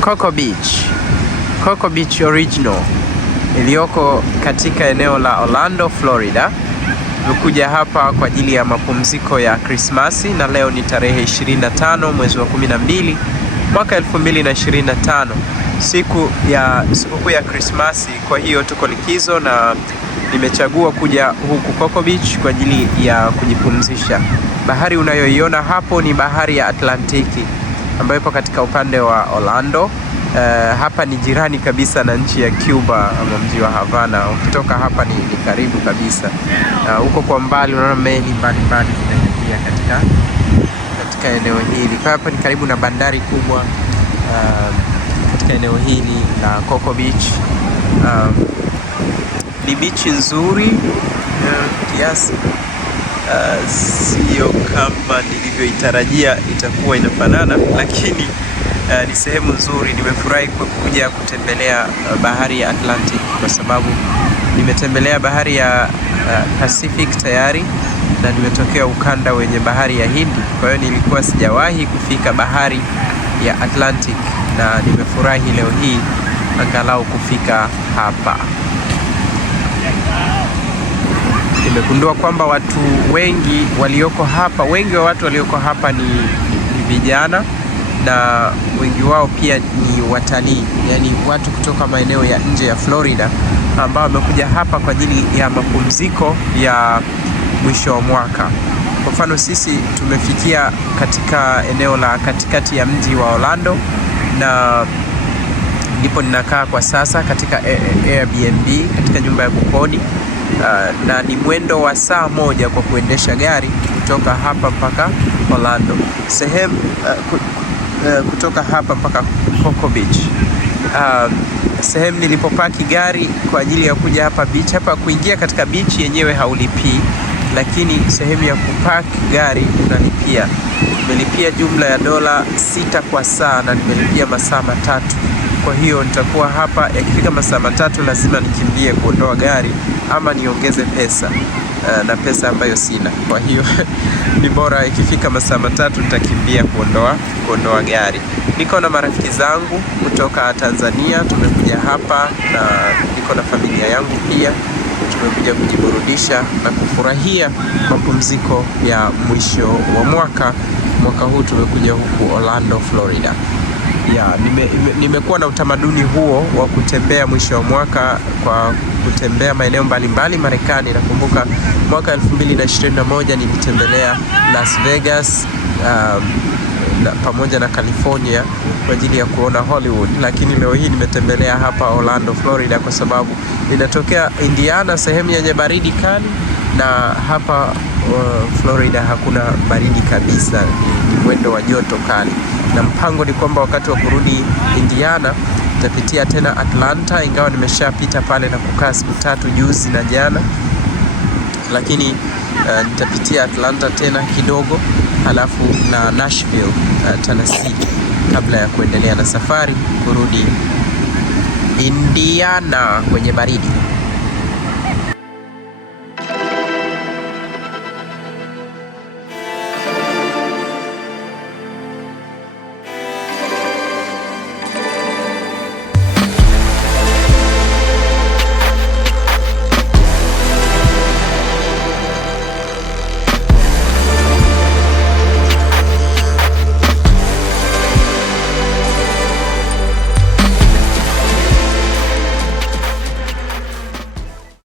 Coco Beach. Coco Beach Original iliyoko katika eneo la Orlando, Florida. Tumekuja hapa kwa ajili ya mapumziko ya Krismasi na leo ni tarehe 25 mwezi wa 12 mwaka 2025, siku ya Krismasi. Kwa hiyo tuko likizo na nimechagua kuja huku Coco Beach kwa ajili ya kujipumzisha. Bahari unayoiona hapo ni bahari ya Atlantiki ambayo ipo katika upande wa Orlando. Hapa ni jirani kabisa na nchi ya Cuba ama mji wa Havana. Ukitoka hapa ni karibu kabisa. Huko kwa mbali unaona meli mbalimbali zinaelekea katika eneo hili. Kwa hapa ni karibu na bandari kubwa katika eneo hili la Coco Beach. Ni beach nzuri kiasi, sio kama nilivyoitarajia itakuwa inafanana, lakini ni sehemu nzuri. Nimefurahi kuja kutembelea bahari ya Atlantic kwa sababu nimetembelea bahari ya Pacific tayari na nimetokea ukanda wenye bahari ya Hindi. Kwa hiyo nilikuwa sijawahi kufika bahari ya Atlantic na nimefurahi leo hii angalau kufika hapa. Nimegundua kwamba watu wengi wa watu walioko hapa ni vijana na wengi wao pia ni watalii, yani watu kutoka maeneo ya nje ya Florida ambao wamekuja hapa kwa ajili ya mapumziko ya mwisho wa mwaka. Kwa mfano sisi tumefikia katika eneo la katikati ya mji wa Orlando na ndipo ninakaa kwa sasa katika Airbnb, katika nyumba ya kukodi. Na ni mwendo wa saa moja kwa kuendesha gari kutoka hapa mpaka Orlando. Sehemu kutoka hapa mpaka Coco Beach. Sehemu nilipopaki gari kwa ajili ya kuja hapa beach. Hapa kuingia katika beach yenyewe haulipii, lakini sehemu ya kupaki gari unalipia. Nimelipia jumla ya $6 kwa saa na nimelipia masaa 3. Kwa hiyo nitakuwa hapa, yakifika masaa 3 lazima nikimbie kuondoa gari ama niongeze pesa na pesa ambayo sina. Kwa hiyo ni bora ikifika masaa 3 nitakimbia kuondoa gari. Niko na marafiki zangu kutoka Tanzania, tumekuja hapa na niko na familia yangu pia. Tumekuja kujiburudisha na kufurahia mapumziko ya mwisho wa mwaka. Mwaka huu tumekuja huku Orlando, Florida. Nimekuwa na utamaduni huo wa kutembea mwisho wa mwaka kwa kutembea maeneo mbalimbali Marekani. Nakumbuka mwaka 2021 nilitembelea Las Vegas pamoja na California kwa ajili ya kuona Hollywood, lakini leo hii nimetembelea hapa Orlando, Florida kwa sababu ninatokea Indiana, sehemu yenye baridi kali, na hapa Florida hakuna baridi kabisa, ni mwendo wa joto kali. Na mpango ni kwamba wakati wa kurudi Indiana nitapitia tena Atlanta, ingawa nimeshapita pale na kukaa siku 3 juzi na jana, lakini nitapitia Atlanta tena kidogo, halafu na Nashville, Tennessee, kabla ya kuendelea na safari kurudi Indiana kwenye baridi.